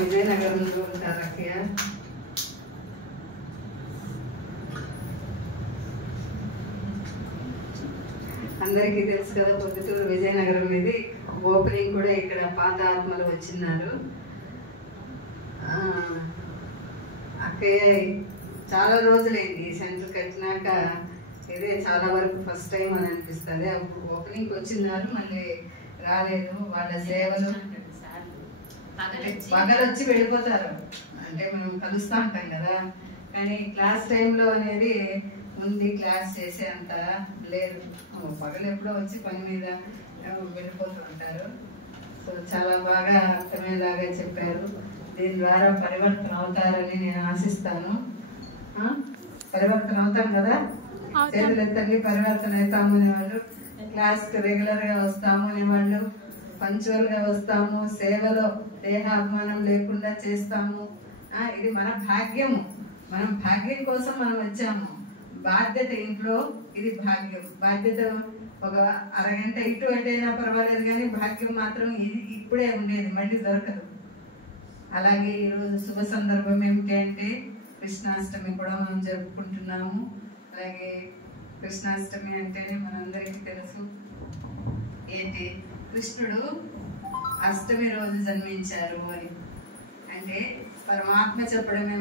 విజయనగరంలో ఉంటారు అక్కయ్య. అందరికీ తెలుసు కదా, పొద్దుటూరు విజయనగరం ఇది. ఓపెనింగ్ కూడా ఇక్కడ పాత ఆత్మలు వచ్చిన్నారు. అక్కయ్య చాలా రోజులైంది ఈ సెంటర్ కట్టినాక. ఇదే చాలా వరకు ఫస్ట్ టైం అని అనిపిస్తుంది. అప్పుడు ఓపెనింగ్ వచ్చిన్నారు, మళ్ళీ రాలేదు. వాళ్ళ సేవలు పగలొచ్చి వెళ్ళిపోతారు, అంటే మనం కలుస్తూ ఉంటాం కదా. కానీ క్లాస్ టైంలో అనేది ఉంది, క్లాస్ చేసే అంత లేదు. పగలు ఎప్పుడో వచ్చి పని మీద వెళ్ళిపోతూ ఉంటారు. సో చాలా బాగా అర్థమయ్యేలాగా చెప్పారు. దీని ద్వారా పరివర్తన అవుతారని నేను ఆశిస్తాను. పరివర్తన అవుతాం కదా, చేతులు ఎత్తండి. పరివర్తన అవుతాము అనేవాళ్ళు, క్లాస్కి రెగ్యులర్గా వస్తాము అనేవాళ్ళు, పంచువల్గా వస్తాము, సేవలో దేహాభిమానం లేకుండా చేస్తాము. ఇది మన భాగ్యము. మనం భాగ్యం కోసం మనం వచ్చాము. బాధ్యత ఇంట్లో, ఇది భాగ్యం. బాధ్యత ఒక అరగంట ఇటు అయినా పర్వాలేదు, కానీ భాగ్యం మాత్రం ఇది ఇప్పుడే ఉండేది, మళ్ళీ దొరకదు. అలాగే ఈరోజు శుభ సందర్భం ఏమిటి అంటే కృష్ణాష్టమి కూడా మనం జరుపుకుంటున్నాము. అలాగే కృష్ణాష్టమి అంటేనే మనందరికీ తెలుసు ఏంటి, కృష్ణుడు అష్టమి రోజు జన్మించారు అని. అంటే పరమాత్మ చెప్పడమే